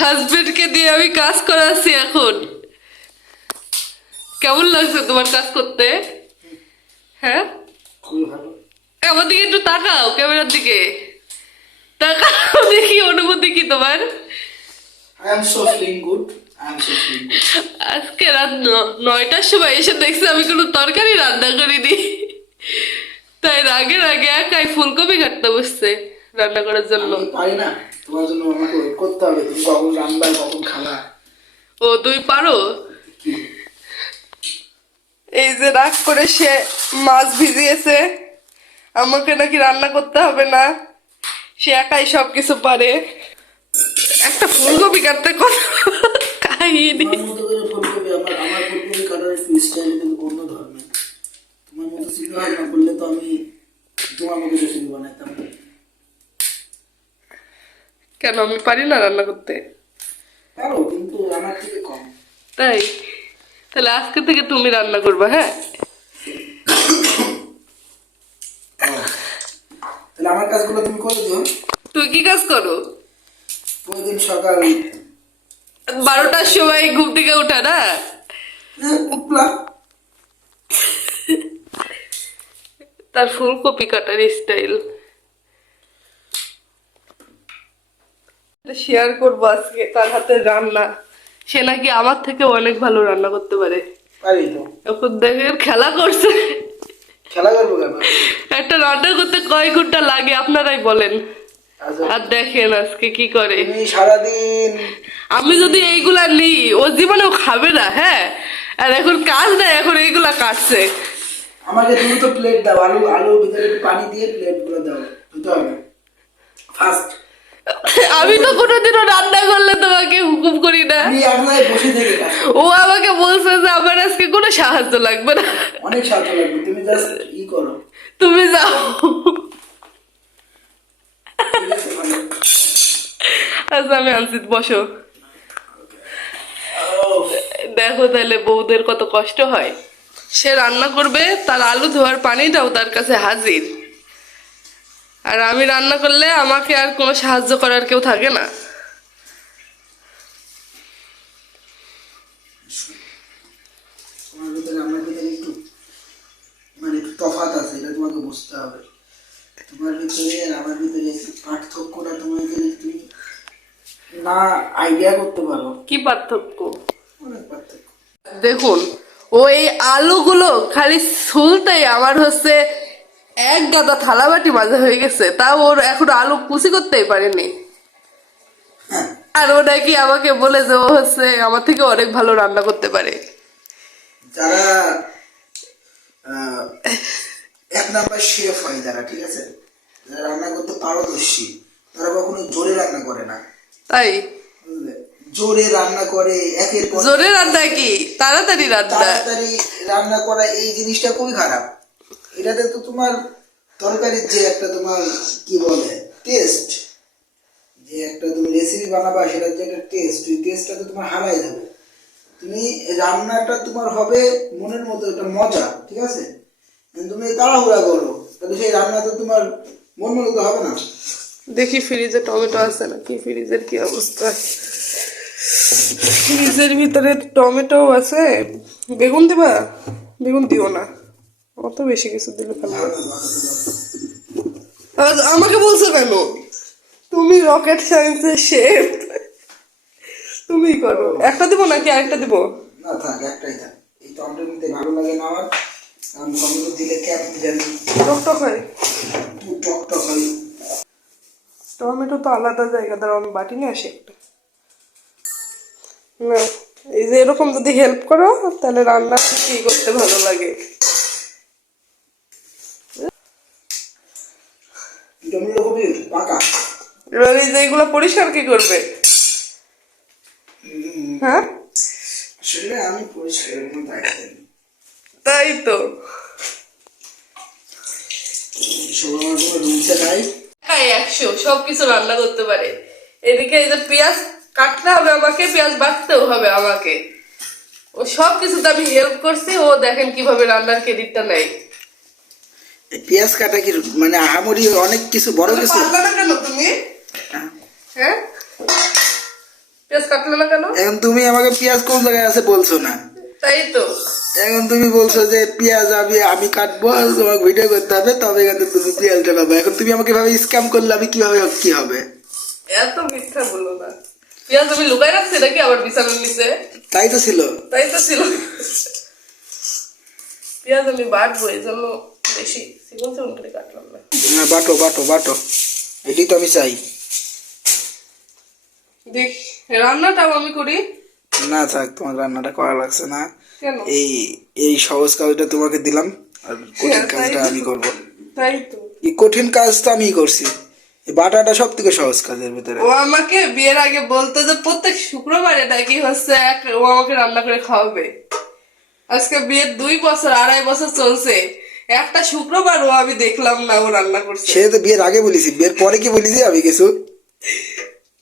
হাজবেন্ডকে দিয়ে আমি কাজ করাচ্ছি এখন। কেমন লাগছে তোমার কাজ করতে? হ্যাঁ, আমার দিকে একটু তাকাও, ক্যামেরার দিকে তাকাও, দেখি অনুভূতি কি তোমার। আজকে রাত 9টার সময় এসে দেখছি আমি কোনো তরকারি রান্না করিনি, তাই রাগে রাগে একাই ফুলকপি কাটতে বসছে রান্না করার জন্য। পারি না, তোমার জন্য আমাকে ওয়েট করতে হবে। তুমি কখন রান্না কখন খালা। ও তুমি পারো? এই যে রাগ করে সে মাছ ভিজিয়েছে, আমাকে নাকি রান্না করতে হবে না, সে একাই সবকিছু পারে। একটা ফুলকপি কাটতে কত কাহিনী। ফুলকপি আমার ফুলকপি কাটার স্টাইল কিন্তু অন্য ধরনের। তোমার মতো চিন্তা ভাবনা করলে তো আমি তোমার মতো রেসিপি বানাইতাম। কেন আমি পারি না রান্না করতে? পারো, কিন্তু আমার থেকে কম। তাই? তাহলে আজকে থেকে তুমি রান্না করবা। হ্যাঁ, তাহলে আমার কাজগুলো তুমি করে দিও। তুই কি কাজ করো? প্রতিদিন সকাল 12টার সময় ঘুম থেকে উঠা না? উঠলা তার ফুলকপি কাটার স্টাইল শেয়ার করবো আজকে, তার হাতের রান্না। সে নাকি আমার থেকে অনেক ভালো রান্না করতে পারে। পারি তো। এখন দেখেন খেলা করছে। খেলা করবো কেন? একটা রান্না করতে কয় ঘন্টা লাগে আপনারাই বলেন। আর দেখেন আজকে কি করে। সারাদিন আমি যদি এইগুলা নিই ও জীবনেও খাবে না। হ্যাঁ, আর এখন কাজ নাই, এখন এইগুলা কাটছে। আমাকে তুমি তো প্লেট দাও, আলুর ভিতরে একটু পানি দিয়ে প্লেট গুলো দাও, দিতে হবে ফার্স্ট। আমি তো কোনোদিনও রান্না করলে তোমাকে হুকুম করি না। আমি একলাই বসে থেকে কাজ করো। ও আমাকে বলছে যে আমার আজকে কোনো সাহায্য লাগবে না, অনেক সাহায্য লাগবে, তুমি জাস্ট ই করো। তুমি যাও। আচ্ছা আমি আনছি, বসো। দেখো তাহলে বউদের কত কষ্ট হয়। সে রান্না করবে, তার আলু ধোয়ার পানিটাও তার কাছে হাজির। আর আমি রান্না করলে আমাকে আর কোনো সাহায্য করার কেউ থাকে না। তোমার ভিতরে আমার ভিতরে একটু মানে তফাৎ আছে, এটা তোমাকে বুঝতে হবে। তোমার ভিতরে আর আমার ভিতরে একটু পার্থক্যটা তুমি না আইডিয়া করতে পারো। কি পার্থক্য? অনেক পার্থক্য। দেখুন, ওই আলুগুলো খালি ছুলতেই আমার হচ্ছে এক গাদা থালাবাটি মাজা হয়ে গেছে, তাও ওর এখন আলু কুচি করতেই পারেনি। আর ও নাকি আমাকে বলে যে ও হচ্ছে আমার থেকে অনেক ভালো রান্না করতে পারে। যারা এক নাম্বার শেফ হয় যারা, ঠিক আছে, যারা রান্না করতে পারদর্শী, তারা কখনো জোরে রান্না করে না। তাই বুঝলে? জোরে রান্না করে, একের পর জোরে রান্না কি তাড়াতাড়ি রান্না? তাড়াতাড়ি রান্না করা এই জিনিসটা খুবই খারাপ। এটাতে তো তোমার তরকারির যে একটা তোমার কি বলে টেস্ট, যে একটা তুমি রেসিপি বানাবা সেটার যে একটা টেস্ট, ওই টেস্টটা তো তোমার হারাই যাবে। তুমি রান্নাটা তোমার হবে মনের মতো, একটা মজা, ঠিক আছে। তুমি তাড়াহুড়া করো, তাহলে সেই রান্না তো তোমার মন মতো হবে না। দেখি ফ্রিজে টমেটো আছে নাকি, ফ্রিজের কি অবস্থা। ফ্রিজের ভিতরে টমেটো আছে। বেগুন দিবা? বেগুন দিও না, অত বেশি কিছু দিলে ভালো। আমাকে বলছো কেন? তুমি রকেট সায়েন্সের শেফ, তুমি করো। একটা দিব নাকি আরেকটা দিব? না থাক, একটাই থাক। এই টমেটো নিতে ভালো লাগে না আমার, কারণ টমেটো দিলে কেমন জানি টকটক হয়। টক হয়। টমেটো তো আলাদা জায়গা, দাঁড়াও আমি বাটি নিয়ে আসি একটা। না, এই যে এরকম যদি হেল্প করো তাহলে রান্না কি করতে ভালো লাগে। টমেটো খুবই পাকা। এবার এই যে এগুলো পরিষ্কার কি করবে? হ্যাঁ, আসলে আমি পরিষ্কার তাই তো। সবার কোনো রুলসে নাই। হ্যাঁ, 100 সবকিছু রান্না করতে পারে। এদিকে এই যে পেঁয়াজ কাটতে হবে আমাকে, পেঁয়াজ বাটতেও হবে আমাকে। ও সব কিছুতে আমি হেল্প করছি, ও দেখেন কিভাবে রান্নার ক্রেডিটটা নেয়। পেঁয়াজ কাটা কি মানে আহামরি অনেক কিছু বড় কিছু? পারলে না কেন তুমি? হ্যাঁ, পেঁয়াজ কাটলে না কেন? এখন তুমি আমাকে পেঁয়াজ কোন জায়গায় আছে বলছো না, তাই তো। এখন তুমি বলছো যে পেঁয়াজ আমি কাটবো, তোমাকে ভিডিও করতে হবে, তবে এখানে তুমি পেঁয়াজটা পাবো। এখন তুমি আমাকে ভাবে স্ক্যাম করলে আমি কিভাবে কি হবে? এত মিথ্যা বলো না। পেঁয়াজ আমি লুকাই রাখছি নাকি আবার বিছানার নিচে? তাই তো ছিল। তাই তো ছিল। পেঁয়াজ আমি বাটবো, এই জন্য বেশি চিকন চিকন করে কাটলাম না। হ্যাঁ, বাটো বাটো বাটো, এটাই তো আমি চাই। দেখ, রান্নাটাও আমি করি। না থাক, তোমার রান্নাটা করা লাগছে না। কেন? এই এই সহজ কাজটা তোমাকে দিলাম, আর কঠিন হ্যাঁ, তাই কাজটা তো। আমি করব। তাই তো। এই কঠিন কাজটা আমি করছি, এই বাটাটা সব থেকে সহজ কাজের ভিতরে। ও আমাকে বিয়ের আগে বলতো যে প্রত্যেক শুক্রবারে নাকি হচ্ছে ও আমাকে রান্না করে খাওয়াবে। আজকে বিয়ের 2 বছর 2.5 বছর চলছে, একটা শুক্রবার ও আমি দেখলাম না ও রান্না করছে। সে তো বিয়ের আগে বলেছি, বিয়ের পরে কি বলেছি আমি কিছু?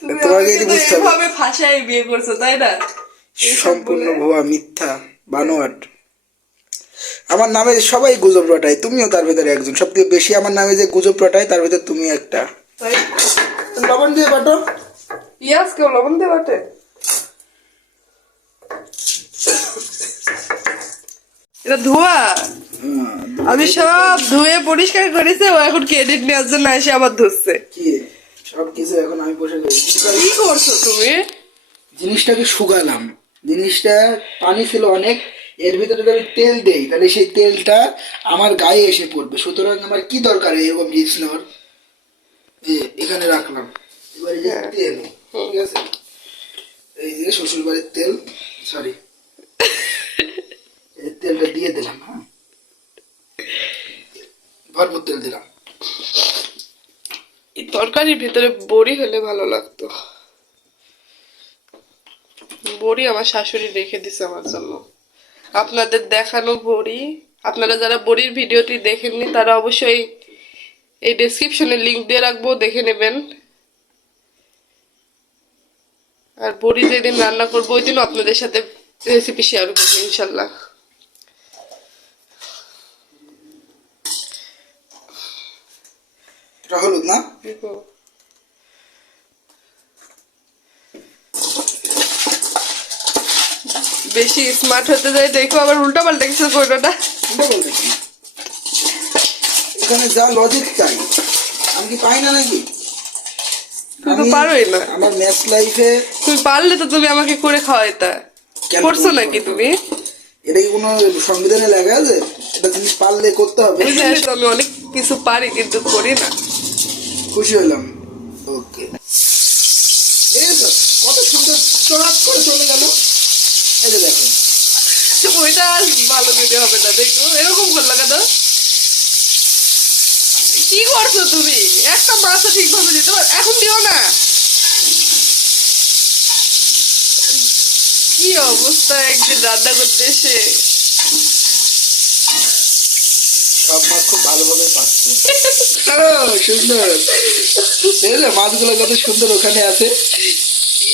তুমি তোমাকে আমাকে এটি তো বুঝতে হবে। এভাবে ফাঁসাই বিয়ে করছো, তাই না? সম্পূর্ণ ভুয়া, মিথ্যা, বানোয়াট। আমার নামে সবাই গুজব রটায়, তুমিও তার ভিতরে একজন। সব থেকে বেশি আমার নামে যে গুজব রটায় তার ভিতরে তুমি একটা। তাই লবণ দিয়ে বাটো। পেঁয়াজ কেউ লবণ দিয়ে বাটে? এটা ধোয়া। আমি সব ধুয়ে পরিষ্কার করেছি, ও এখন ক্রেডিট নেওয়ার জন্য এসে আবার ধুচ্ছে। কি সব কিছু এখন আমি বসে করি। কি করছো তুমি? জিনিসটাকে শুকালাম, জিনিসটা পানি ছিল অনেক, এর ভিতরে যদি আমি তেল দেই তাহলে সেই তেলটা আমার গায়ে এসে পড়বে। সুতরাং আমার কি দরকার এরকম জিনিস নেওয়ার? এখানে রাখলাম। এবারে যে তেল, ঠিক আছে, এই যে শ্বশুর বাড়ির তেল, সরি, এই তেলটা দিয়ে দিলাম। হ্যাঁ, ভরপুর তেল দিলাম। এই তরকারির ভিতরে বড়ি হলে ভালো লাগতো। বড়ি আমার শাশুড়ি রেখে দিছে আমার জন্য। আপনাদের দেখানো বড়ি, আপনারা যারা বড়ির ভিডিওটি দেখেননি তারা অবশ্যই এই ডেসক্রিপশনে লিংক দিয়ে রাখবো, দেখে নেবেন। আর বড়ি যেদিন রান্না করবো ওই দিনও আপনাদের সাথে রেসিপি শেয়ার করবো ইনশাল্লাহ। এটা হলুদ না? বেশি স্মার্ট হতে যাই দেখো আবার উল্টা পাল্টা কিছু করো না। এটা বলতে কি, এখানে যা লজিক চাই আমি কি পাই না নাকি? তুমি তো পারোই না। আমার ম্যাথ লাইফে তুমি পারলে তো তুমি আমাকে করে খাওয়াইতা। কেন করছো তুমি নাকি করবে? তুমি? এটা কি কোনো সংবিধানে লেখা আছে এটা জিনিস পারলে করতে হবে? বুঝে আসো আমি অনেক কিছু পারি কিন্তু করি না। খুশি হলাম। ওকে, কত সুন্দর চড়াত করে চলে গেল। এই যে দেখো, ওইটা আর ভালো দিতে হবে না, দেখো এরকম করলো কেন? কি করছো তুমি? একটা মাছও ঠিকভাবে দিতে পারো, এখন দিও না। কি অবস্থা একদিন রান্না করতে এসে। সব মাছ খুব ভালোভাবে পাচ্ছে। সুন্দর, এই যে মাছগুলো কত সুন্দর ওখানে আছে,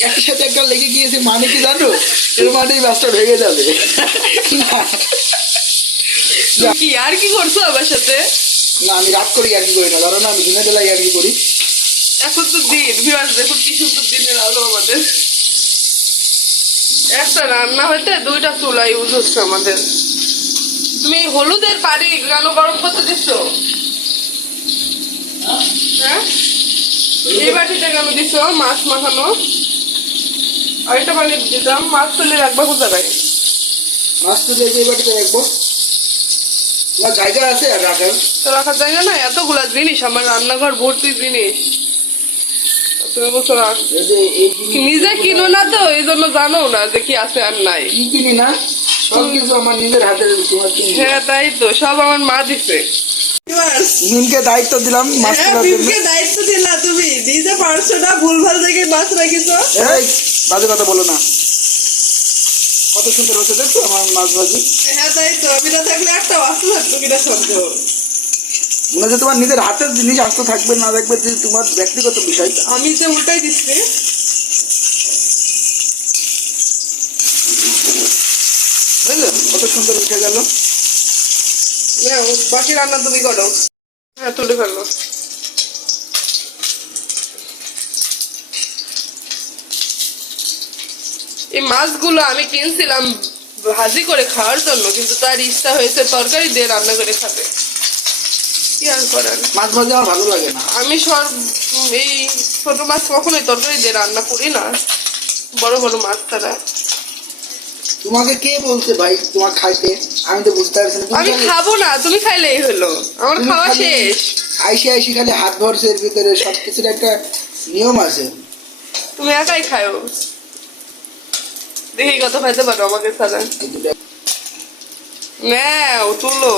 একসাথে একটা লেগে গিয়েছে, মানে কি জানো, এর মানে এই মাছটা ভেঙে যাবে। তুমি কি আর কি করছো আমার সাথে? না, আমি রাত করি আর কি করি না, জানো না, আমি দিনের বেলায় আর কি করি। এখন তো দিন ভিউয়ার্স দেখো কি সুন্দর দিনের আলো আমাদের। একটা রান্না হইতে 2টা চুলা ইউজ হচ্ছে আমাদের। তুমি এই হলুদের পানি কেন গরম করতে দিচ্ছ? হ্যাঁ, এই বাটিটা কেন দিচ্ছ মাছ মাখানো? আরেকটা পানি দিতাম, মাছ তুলে রাখবা কোথায়? মাছ তো দিয়ে এই বাটিতে রাখবো, তোমার জায়গা আছে আর রাখার? তো রাখার জায়গা না, এতগুলা জিনিস আমার রান্নাঘর ভর্তি জিনিস। তুমি বলছো না এই যে এই জিনিস নিজে কিনো না তো এই জন্য জানো না যে কি আছে আর নাই। কি কিনি না, সব কিছু আমার নিজের হাতে, তোমার কিনি। হ্যাঁ তাই তো, সব আমার মা দিছে। মিমকে দায়িত্ব দিলাম মাছ তোলার জন্য। দায়িত্ব দিলা, তুমি নিজে পারছো না, ভুলভাল জায়গায় মাছ রাখিছো। এই বাজে কথা বলো না, কত সুন্দর হচ্ছে দেখছো আমার মাছ ভাজি। হ্যাঁ তাই তো, আমি না থাকলে একটা বাস্তু থাকতো কিনা সন্দেহ। মনে হচ্ছে তোমার নিজের হাতের জিনিস আসতে থাকবে না থাকবে যে তোমার ব্যক্তিগত বিষয়। আমি যে উল্টাই দিচ্ছি। বুঝলে কত সুন্দর উঠে গেল। হ্যাঁ, বাকি রান্না তুমি করো। হ্যাঁ তুলে ফেললো। এই মাছগুলো আমি কিনছিলাম ভাজি করে খাওয়ার জন্য, কিন্তু তার ইচ্ছা হয়েছে তরকারি দিয়ে রান্না করে খাবে। কি আর করার। মাছ ভাজা আমার ভালো লাগে না। আমি এই ছোট মাছ কখনোই তরকারি দিয়ে রান্না করি না, বড় বড় মাছ ছাড়া। তোমাকে কে বলছে ভাই তোমার খাইতে? আমি তো বুঝতে পারছি না। আমি খাবো না, তুমি খাইলেই হলো, আমার তুমি খাওয়া খালি শেষ। আইসি আইসি খালি হাত ভরছে, এর ভিতরে সবকিছুর একটা নিয়ম আছে। তুমি একাই খাও, দেখি কত খাইতে পারো আমাকে ছাড়া। নাও তুলো,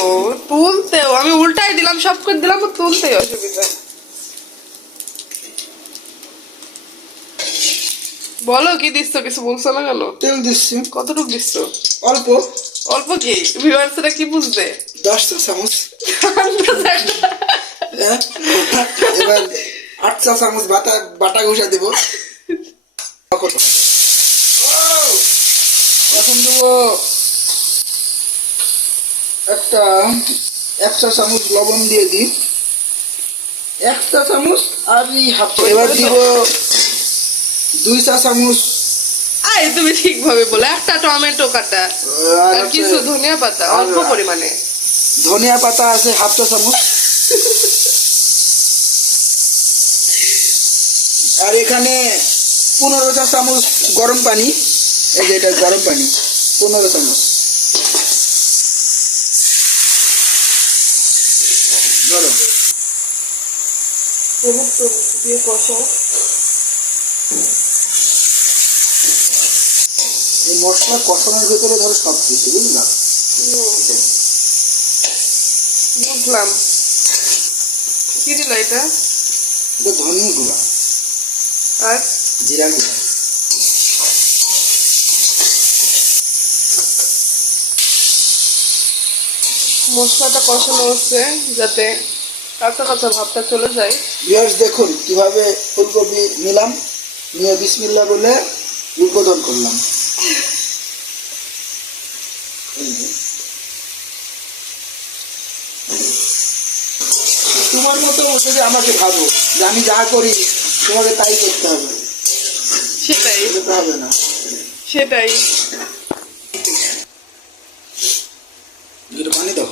তুলতেও আমি উল্টাই দিলাম, সব করে দিলাম, তুলতেই অসুবিধা। বলো কি দিচ্ছ, কিছু বলছো না কেন? তেল দিচ্ছি। কতটুকু দিচ্ছ? অল্প। অল্প কি ভিউয়ার্সরা কি বুঝবে? 10টা চামচ। এবার 8টা চামচ বাটা ঘষা দেবো। এখন দেবো একটা চামচ লবণ দিয়ে দিই, 1টা চামচ আর এবার দিব 2 চা চামচ। আই তুমি ঠিকভাবে বলো, একটা টমেটো কাটা আর কিছু ধনিয়া পাতা অল্প পরিমাণে। ধনিয়া পাতা আছে 1/2 চামচ। আর এখানে 15টা চামচ গরম পানি। এই যে এটা গরম পানি, 15 চামচ। গরম দিয়ে কষাও। এই মশলা কষানোর ভিতরে ধরো সব কিছু, বুঝলাম। বুঝলাম। কি দিল এটা? ধনিয়া গুঁড়া আর জিরা গুঁড়া। মশলাটা কষানো হচ্ছে যাতে কাঁচা কাঁচা ভাবটা চলে যায়। ভিউয়ার্স দেখুন কিভাবে ফুলকপি নিলাম, নিয়ে বিসমিল্লাহ বলে উদ্বোধন করলাম। তোমার মতো যদি আমাকে ভাবো যে আমি যা করি তোমাকে তাই করতে হবে, সেটাই যেতে হবে না। সেটাই। পানি দাও।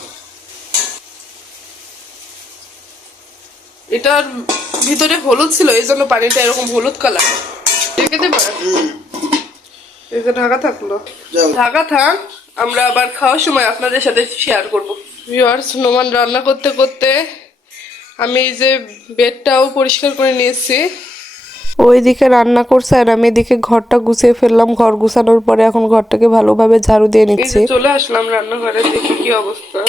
এটার ভিতরে হলুদ ছিল, এই জন্য পানিটা এরকম হলুদ কালার। ঢেকে দেবা? এই যে ঢাকা থাকলো, ঢাকা থাক, আমরা আবার খাওয়ার সময় আপনাদের সাথে শেয়ার করবো। ভিউয়ার্স, নোমান রান্না করতে করতে আমি এই যে বেডটাও পরিষ্কার করে নিয়েছি। ওইদিকে রান্না করছে আর আমি এদিকে ঘরটা গুছিয়ে ফেললাম। ঘর গুছানোর পরে এখন ঘরটাকে ভালোভাবে ঝাড়ু দিয়ে নিচ্ছি। চলে আসলাম রান্নাঘরে, দেখি কি অবস্থা।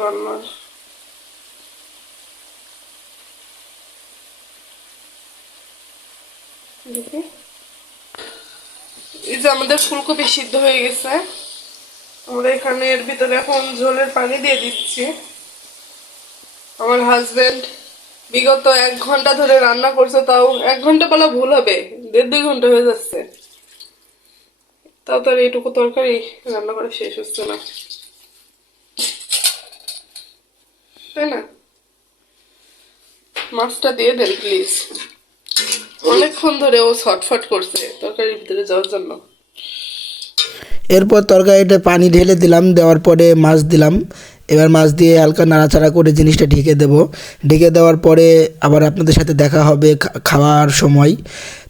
রান্নার দেখি, এই যে আমাদের ফুলকপি সিদ্ধ হয়ে গেছে। আমরা এখানে এর ভিতরে এখন ঝোলের পানি দিয়ে দিচ্ছি। আমার হাজবেন্ড বিগত 1 ঘন্টা ধরে রান্না করছে, তাও 1 ঘন্টা বলা ভুল হবে, 1.5-2 ঘন্টা হয়ে যাচ্ছে, তাও তার এইটুকু তরকারি রান্না করা শেষ হচ্ছে না, তাই না? মাছটা দিয়ে দেন প্লিজ। অনেকক্ষণ ধরে ও ছটফট করছে তরকারির ভিতরে যাওয়ার জন্য। এরপর তরকারিটা পানি ঢেলে দিলাম, দেওয়ার পরে মাছ দিলাম। এবার মাছ দিয়ে হালকা নাড়াচাড়া করে জিনিসটা ঢেকে দেব। ঢেকে দেওয়ার পরে আবার আপনাদের সাথে দেখা হবে খাওয়ার সময়।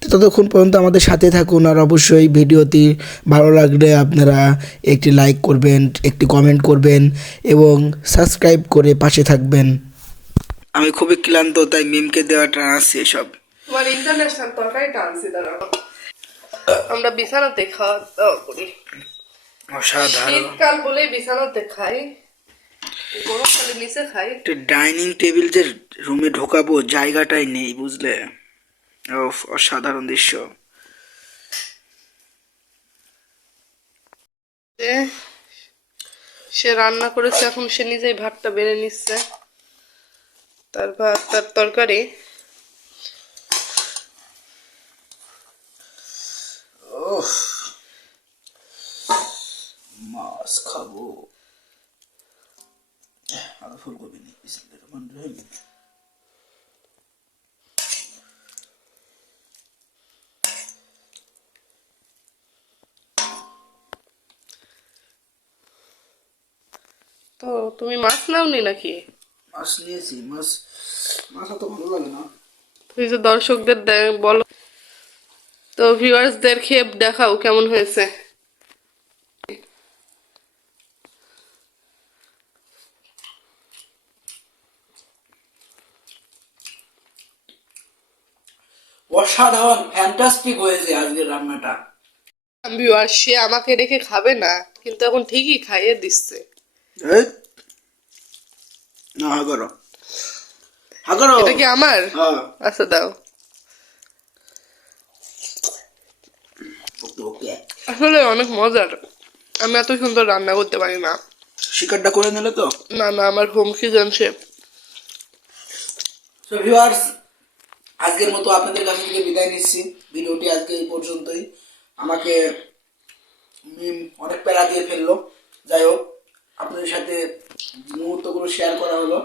তো ততক্ষণ পর্যন্ত আমাদের সাথে থাকুন। আর অবশ্যই ভিডিওটি ভালো লাগলে আপনারা একটি লাইক করবেন, একটি কমেন্ট করবেন এবং সাবস্ক্রাইব করে পাশে থাকবেন। আমি খুবই ক্লান্ত, তাই মিমকে দেওয়াটা আছে সব। তোমার ইন্টারন্যাশনাল তরকারিটা আনছি, দাঁড়াও। আমরা বিছানাতে খাওয়া দাওয়া করি, শীতকাল বলে বিছানাতে খাই, গরমকালে নিচে খাই। ডাইনিং টেবিল যে রুমে ঢোকাবো জায়গাটাই নেই, বুঝলে। অসাধারণ দৃশ্য। সে রান্না করেছে, এখন সে নিজেই ভাতটা বেড়ে নিচ্ছে। তার ভাত, তার তরকারি। মাছ খাবো। আরো ফুলকপি নেই। তুমি মাছ নাওনি নাকি? মাছ নিয়েছি, মাছ মাছ অত ভালো লাগে না। তুই যে দর্শকদের বলো তো, ভিউয়ার্সদের খেয়ে দেখাও কেমন হয়েছে। অসাধারণ, ফ্যান্টাস্টিক হয়েছে আজকের রান্নাটা। ভিউয়ার্স, সে আমাকে রেখে খাবে না, কিন্তু এখন ঠিকই খাইয়ে দিচ্ছে। এই, না হা করো, হা করো। এটা কি আমার? হ্যাঁ, আচ্ছা দাও। ওকে ওকে। আসলে অনেক মজার। আমি এত সুন্দর রান্না করতে পারি না। শিকারটা করে নিলে তো। না না, আমার হোম কিচেন শেফ। তো ভিউয়ার্স, আজকের মতো আপনাদের কাছ থেকে বিদায় নিচ্ছি। ভিডিওটি আজকে এই পর্যন্তই। আমাকে মিম অনেক প্যারা দিয়ে ফেললো। যাই হোক, আপনাদের সাথে মুহূর্তগুলো শেয়ার করা হলো।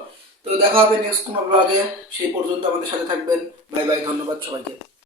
তো দেখা হবে নেক্সট কোনো ব্লগে। সেই পর্যন্ত আমাদের সাথে থাকবেন। বাই বাই, ধন্যবাদ সবাইকে।